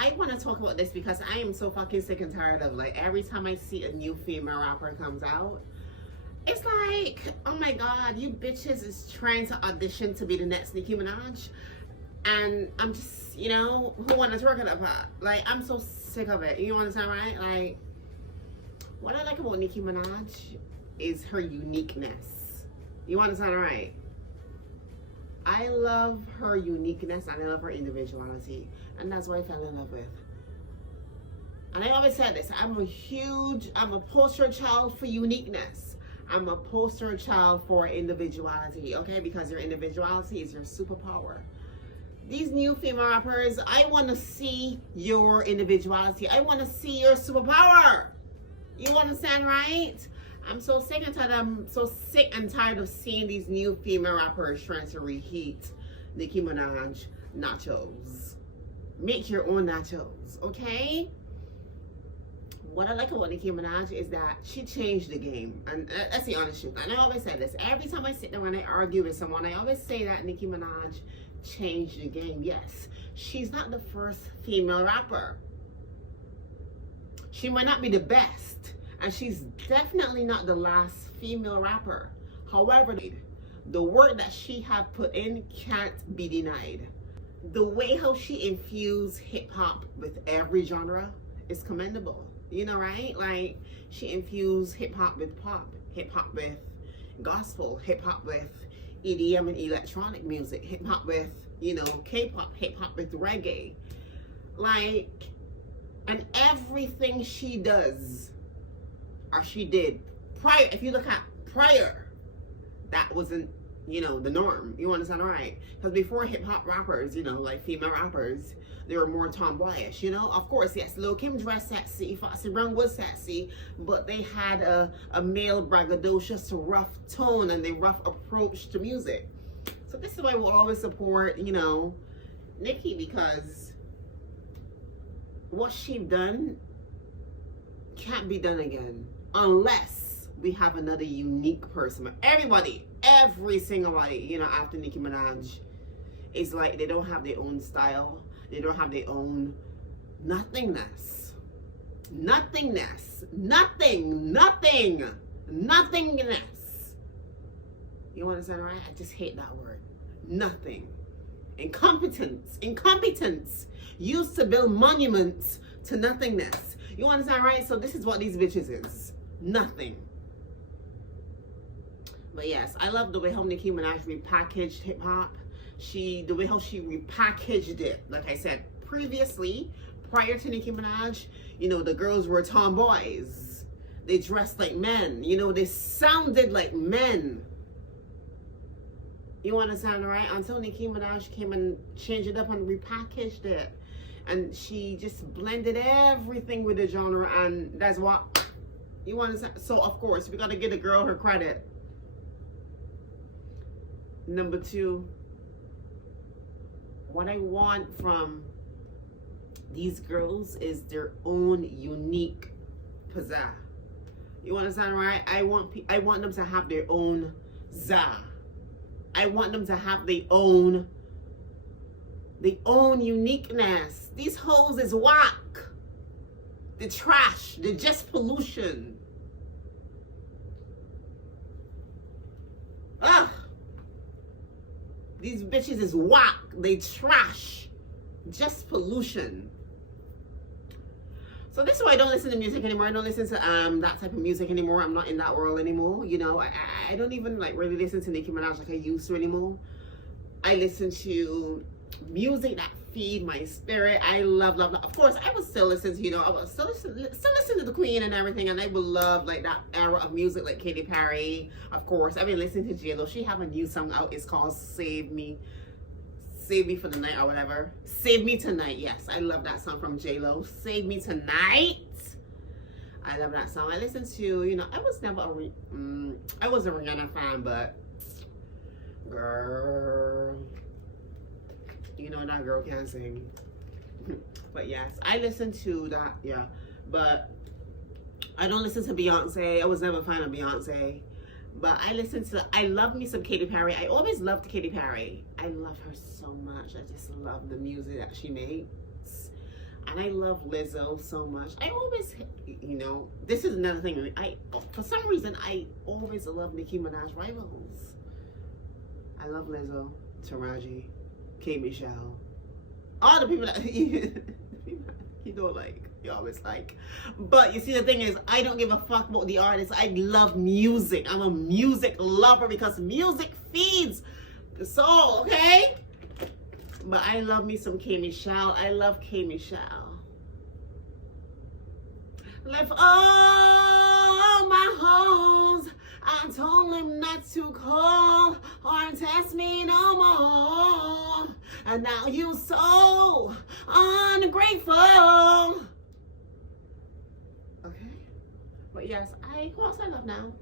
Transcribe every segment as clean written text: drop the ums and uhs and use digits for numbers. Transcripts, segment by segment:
I want to talk about this because I am so fucking sick and tired of, like, every time I see a new female rapper comes out, it's like, oh my god, you bitches is trying to audition to be the next Nicki Minaj. And I'm just, who want to twerk it up at? Like, I'm so sick of it. You understand, right? Like, what I like about Nicki Minaj is her uniqueness. You understand, right? I love her uniqueness and I love her individuality. And that's what I fell in love with. And I always said this, I'm a poster child for uniqueness. I'm a poster child for individuality, okay? Because your individuality is your superpower. These new female rappers, I want to see your individuality. I want to see your superpower. You understand, right? I'm so sick and tired. I'm so sick and tired of seeing these new female rappers trying to reheat Nicki Minaj nachos. Make your own nachos, okay? What I like about Nicki Minaj is that she changed the game. And that's the honest truth. And I always say this. Every time I sit there and I argue with someone, I always say that Nicki Minaj changed the game. Yes, she's not the first female rapper. She might not be the best. And she's definitely not the last female rapper. However, the work that she had put in can't be denied. The way how she infused hip-hop with every genre is commendable. You know, right? Like, she infused hip-hop with pop, hip-hop with gospel, hip-hop with EDM and electronic music, hip-hop with, K-pop, hip-hop with reggae. Like, and everything she does, or she did prior, if you look at prior, that wasn't, the norm. You understand, right? Because before hip-hop rappers, like female rappers, they were more tomboyish, Of course, yes, Lil' Kim dressed sexy, Foxy Brown was sexy, but they had a male braggadocious rough tone and a rough approach to music. So this is why we'll always support, Nicki, because what she done can't be done again unless we have another unique person. Every single body, after Nicki Minaj, is like they don't have their own style. They don't have their own nothingness. Nothingness. You understand, right? I just hate that word. Nothing. Incompetence used to build monuments to nothingness. You understand, right? So this is what these bitches is. Nothing. But yes, I love the way how Nicki Minaj repackaged hip-hop. The way how she repackaged it. Like I said previously, prior to Nicki Minaj, the girls were tomboys. They dressed like men. They sounded like men. You understand, right? Until Nicki Minaj came and changed it up and repackaged it. And she just blended everything with the genre, and that's what, you understand? So, of course, we got to give the girl her credit. Number two, what I want from these girls is their own unique pizzazz. You understand, right? I want them to have their own za. I want them to have their own uniqueness. These hoes is whack. The trash. They're just pollution. Ugh. These bitches is whack. They trash. Just pollution. So this is why I don't listen to music anymore. I don't listen to that type of music anymore. I'm not in that world anymore. I don't even really listen to Nicki Minaj like I used to anymore. I listen to music that feed my spirit. I love. Of course, I would still listen to, I would still listen to the Queen and everything, and I would love like that era of music, like Katy Perry. Of course, I've been listening to J-Lo. She have a new song out. It's called Save Me for the Night or whatever. Save Me Tonight. Yes, I love that song from J-Lo. Save Me Tonight. I love that song. I listen to, I was never I was a Rihanna fan, but girl, that girl can sing. But yes, I listen to that, yeah. But I don't listen to Beyonce. I was never a fan of Beyonce. But I love me some Katy Perry. I always loved Katy Perry. I love her so much. I just love the music that she makes. And I love Lizzo so much. I always, this is another thing. For some reason, I always love Nicki Minaj rivals. I love Lizzo, Taraji, K. Michelle, all the people that you don't like, you always like. But you see, the thing is, I don't give a fuck about the artist. I love music. I'm a music lover because music feeds the soul, okay? But I love me some K. Michelle. I love K. Michelle. Left all my hoes. I told him not to call or test me no more. And now you so ungrateful. Okay. But yes, who else I love now?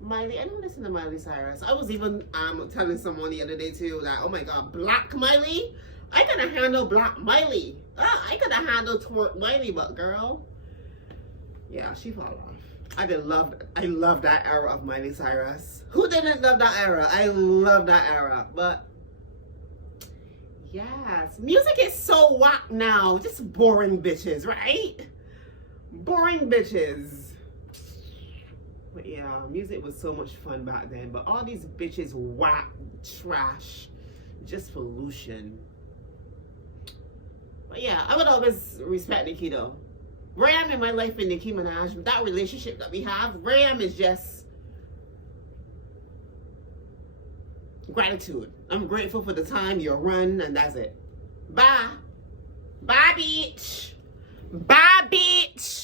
Miley. I don't listen to Miley Cyrus. I was even telling someone the other day too that, oh my god, Black Miley? I could have handled Black Miley. I could have handled Twerk Miley, but girl, yeah, she fall off. I love that era of Miley Cyrus. Who didn't love that era? I love that era. But yes, music is so whack now. Just boring bitches, right? Boring bitches. But yeah, music was so much fun back then. But all these bitches whack, trash, just pollution. But yeah, I would always respect Nicki though. Where I am in my life with Nicki Minaj, that relationship that we have, where I am is just gratitude. I'm grateful for the time you run, and that's it. Bye. Bye, bitch. Bye, bitch.